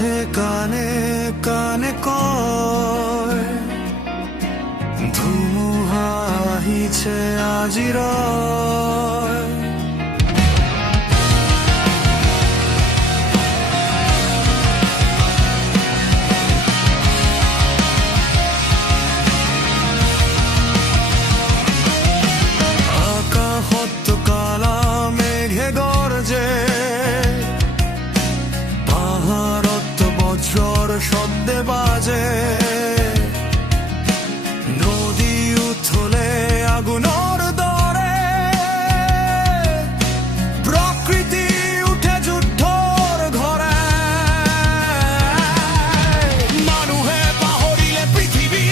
বতাহে কানে কানে কয় ধুমুহা আহিছে আজি ৰয়। আকাশত কালা মেঘে গৰজে, পাহাৰত বজ্ৰৰ শব্দে বাজে, নদী উথলে আগুনৰ দৰে, প্ৰকৃতি উঠে যুদ্ধৰ ঘৰে। মানুহে পাহৰিলে পৃথিৱী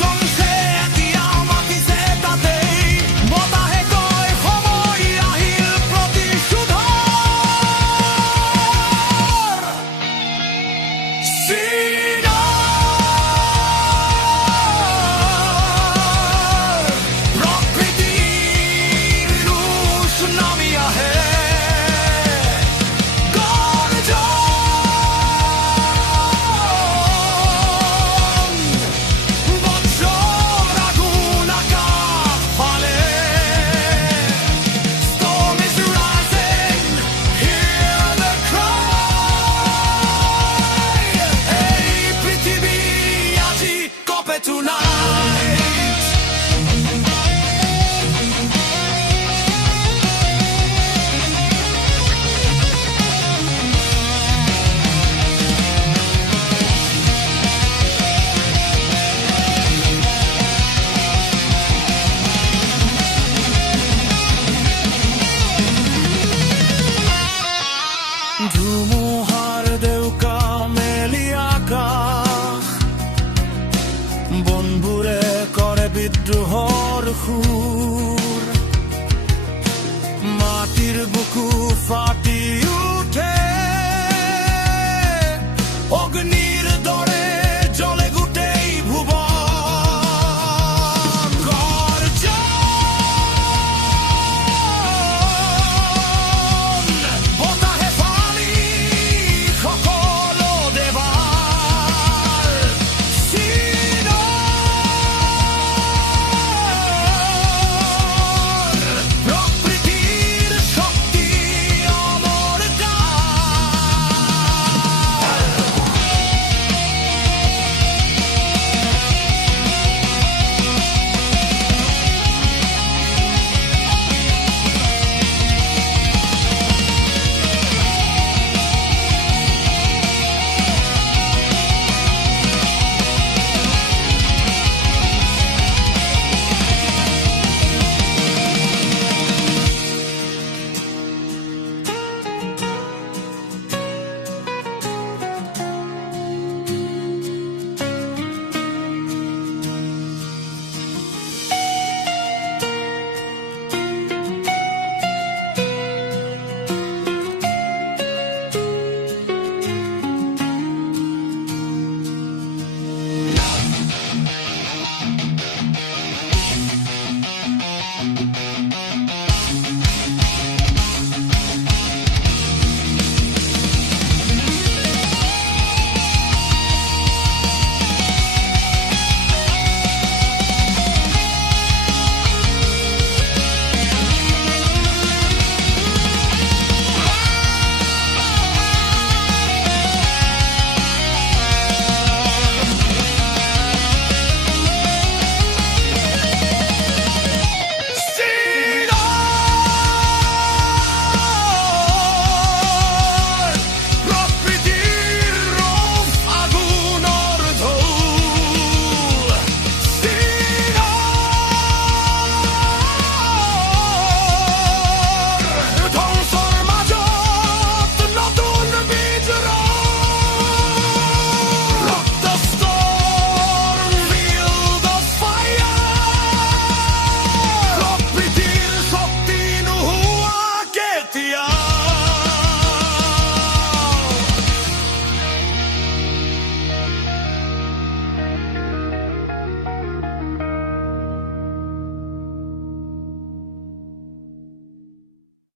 দংশে এতিয়া মাতিছে তাতেই, বতাহে কয় সময় আহিল প্ৰতিশোধৰ। প্ৰকৃতিৰ ৰোষ নামি আহে, গৰ্জন, বজ্ৰৰ আগুন আকাশ ফালে। Storm is rising, hear the cry. এই পৃথিৱী আজি কঁপে tonight. ধুমুহাৰ দেউকা মেলি আকাশ, বনবোৰে কৰে বিদ্ৰোহৰ সুৰ, মাটিৰ বুকু ফাটি